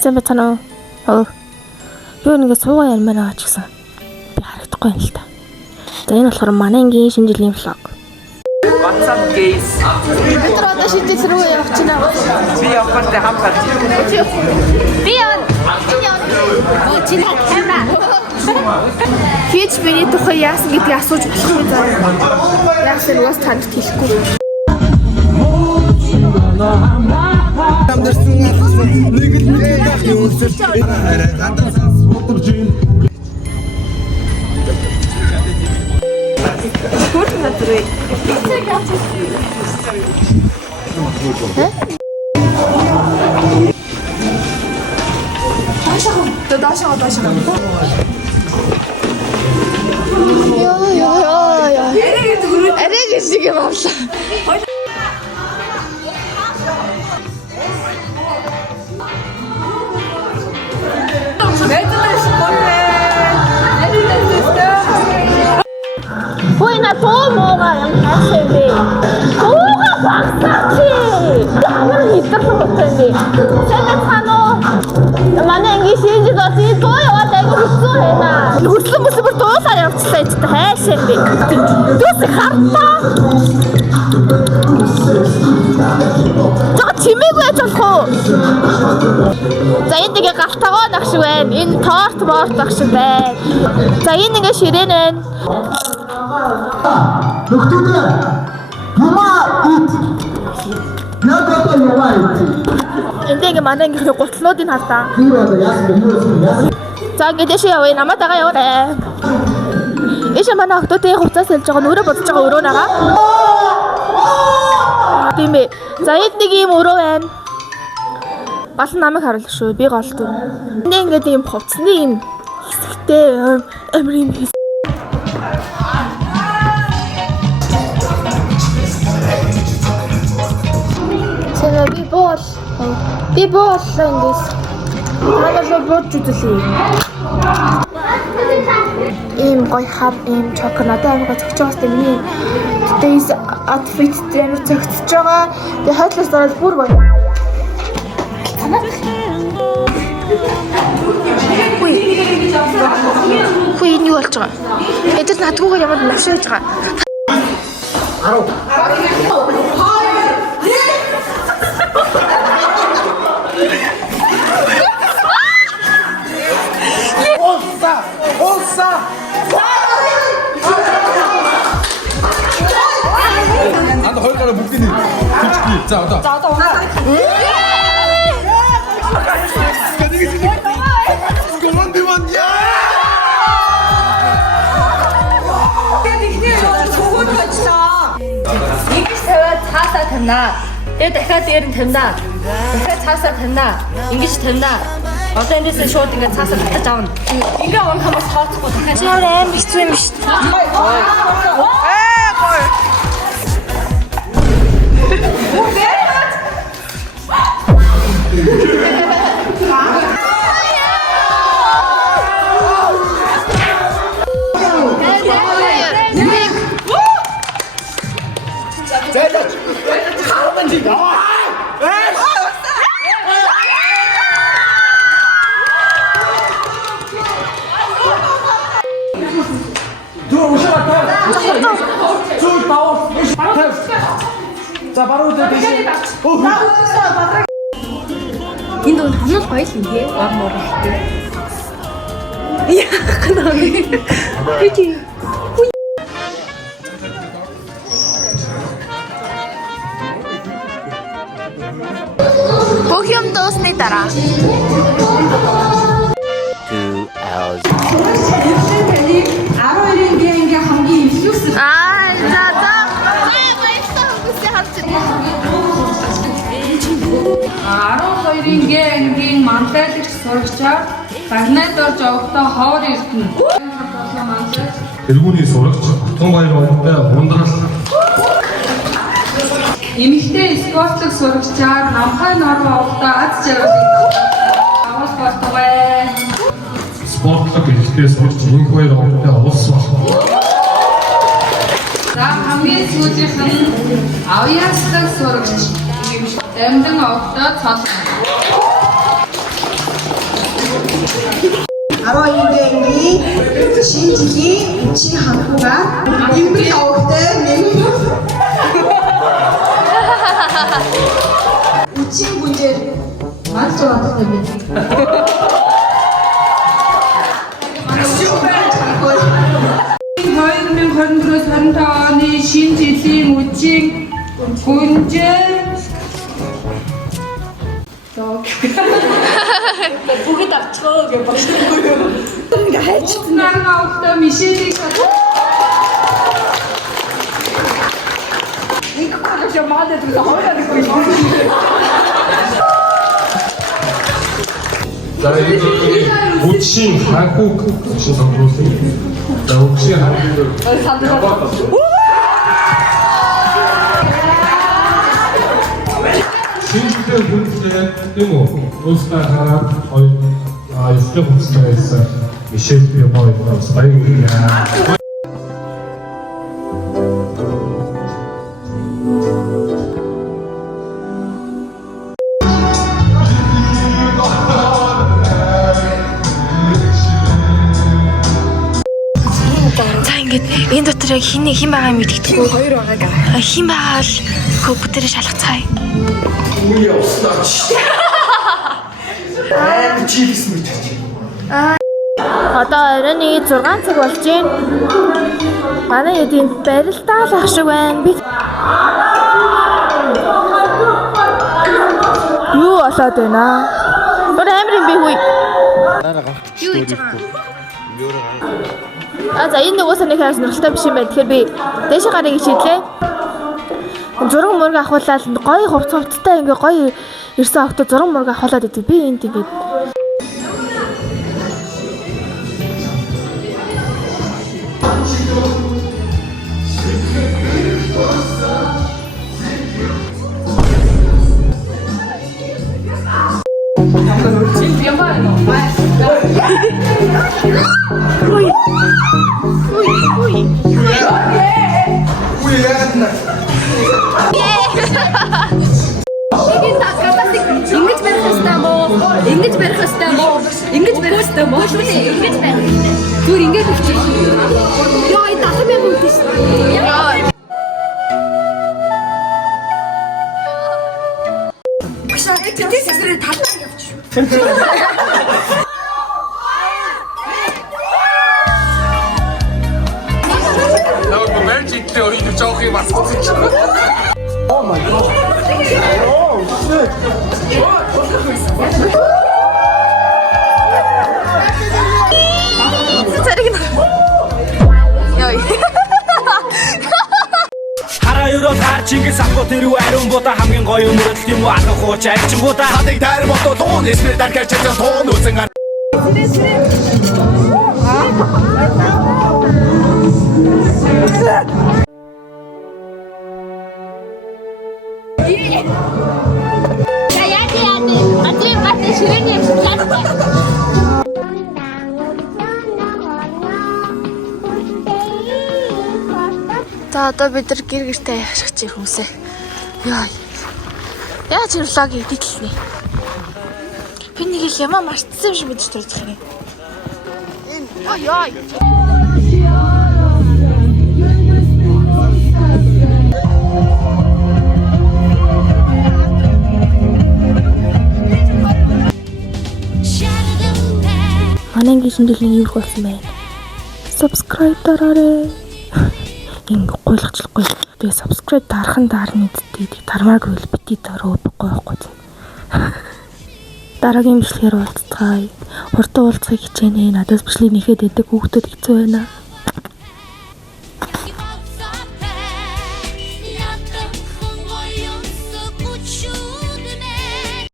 Сайн байна уу? Юу нэг суугаа ярмаар байгаа ч гэсэн би харагдахгүй юм л та. За энэ болохоор манай ангийн шинэ жилийн влог. What's up guys? Бид одоо шийдэл рүү явах чинь аа. Би явахтай хамгаалж байна. Би яа. Оо чи на камера. Хийж миний тухай яасан гэдгийг асууж болохгүй заа. Яасан уус танд хэлэхгүй. Амдэрсэн алгасан нэг л мэдэх юм өсөж арай гадар санс бодорж юм. Хурд надрыг. Даашаа. Яа. Арэг шиг юм авлаа. Ой, на томога юм хашээ. Томога багсаач. Ямар хитэрсэн болтой юм бэ? Сайн цаанаа. Манай анги шийдэж оцсон дуу яваад айгу хэцүү байна. Хөрслөн бүсбэр дуусаар явчихлаа ч та хайшаа юм бэ. Дүүс хартаа. Жоо чимээгүй яж болох уу? За энэ нэг галтагоо нах шиг байна. Энэ торт нах шиг байна. За энэ нэг ширээн байна. Нөхдөө юмаа ит. Яг одоо юмаа ит. Эндээ манай ангийн гутлуудыг хардаа. Тэр одоо яасан бэ? За ингээд ши яваа намайг дагаа яваарай. Эш манай охтуудын хувцас хэлж байгаа нүрэ бодож байгаа өрөө нагаа. Тийм ээ. За энд нэг юм өрөө байна. Гол нь намайг харуулах шүү. Би гол дүр. Эндээ ингээд ийм хувцсны ийм хэсэгтэй амир юм. Би боллоо ингээс. Надад бод зүтлээ. Ийм гоё хар ийм чоколад амига зөгчөөс тэмний today's outfit дээр зөгчөж байгаа. Тэгээ хойдлоос дараад бүр гоё. Хүй энэ юу болж байгаа? Эдгээр надгүйгээр ямар маш байж байгаа. Олса. 안 허리가락 묶이니. 그렇지. 자, 왔다. 그런데 왔냐? Ингэж тавиад цаасаа тавина. Тэгээ дахиад дээр нь тавина. Дахиад цаасаа тавина. Ингэж тавина. Одоо эндээс шууд ингэ цаасаа татаж авна. Ингээ он хамаас тооцохгүй дахиад. Чи ямар аим хэцүү юм биш. 자, 바로 대신. Энд бол хамнал гоё л юм тий. Ор моролтой. Яах вэ? Хичи. Бүх юм дуусны дараа. 2 hours. 12-ийн гэнгээ хамгийн ихлүүс. За. Баярлалаа хүмүүсээ харж байна. 12-ийн гэнгийн мандайлагч сурагчаар Багнайд орж явахдаа ховор ирдэнэ. Тэргүүний сурагч Тунбаяр өвдөө хундрал Эмэгтэй спортлог сурагчаар Намхай норвоо явахдаа аз жаргалыг авах болтугай. спортлог ихтэй сурагч Инх баяр өвдөө улс болох. За хамгийн сүүлийнх нь авьяаслаг сурагч Дамдан овдоо цолгоно. 12-ний шинэ жилийн үчиг ханхугаар эмгэл овогтой үчиг бүнжээр мал зураатай байна. Хоёрын 24-25 оны шинэ жилийн үчиг бүнжээр бүгд авчихоо гэж бодсон юм. Ингээ хайчихсан. наргаа өгтөө мишэлийг За энэ үчийн ханхуг гэж сонгуулсан. За үчийн ханхуг. Шинжлэх хүндлээ юм уу? Өөрсдөө хараад хоёр ёслох хүнслээс Мишель Пьемой бас баярлалаа. Энэ дотор яг хин байгаа мэдгэдэггүй. Хоёр байгаа. Хин байгаа л бүгдээрээ шалгацгаая. Үе явснаач. Чипс мэдчих. Одоо оройн 6 цаг болж байна. Манай эдийн барилдаал ах шиг байна. Би юу болоод байна? Гэр амир юм би хүй. Юу хийж байгаа? За энэ нөгөөсөө нэг хайр сонирхолтой биш юм байна. Тэгэхээр би дээш гарыг шийдлээ. Зураг мөрөг авахлаад гоё хувцтай ингээ гоё ирсэн октод зураг мөрөг авахлаад идэв. Би энд ингээ Ингэж барих хэвээр мó. Ингэж барих хэвээр мó. Ингэж барих. Түр ингэж болчих. Яа, 70,000 үлдээс. Яа. Башаа эцэс эсрэг талаар явчих. Наа мэрчитлээ ойд жоох юм асуучих. Oh my god. Oh shit. Хараа өрөө таарч ингэж авах тэрүү ариун буута хамгийн гоё өмөрөлт юм уу алах ууч айчин буута хадыг тайр бото туун эсмэр даркач туун үзэн ар За одоо бид нар гэр гэртээ яшгич ирэх хүмүүсээ. Яа. Яаж тэр влогийг дийлнэ. Би нэг л ямаа мартсан юм шиг мэдэж төрчих юм. Яа. Манай гişмдлийн юу болсон бэ? Subscribe дараарай. Ингээ гуйлгачлахгүй. Тэгээ subscribe дарахын дарны дээд тармаагүй л бити дараа байхгүй байхгүй. Дараагийн бичлэгээр уулзцгаая. Хурдан уулзахыг хичээнэ. Надаас бичлэг нэхэд өгдөг хүүхдүүд хэцүү байна.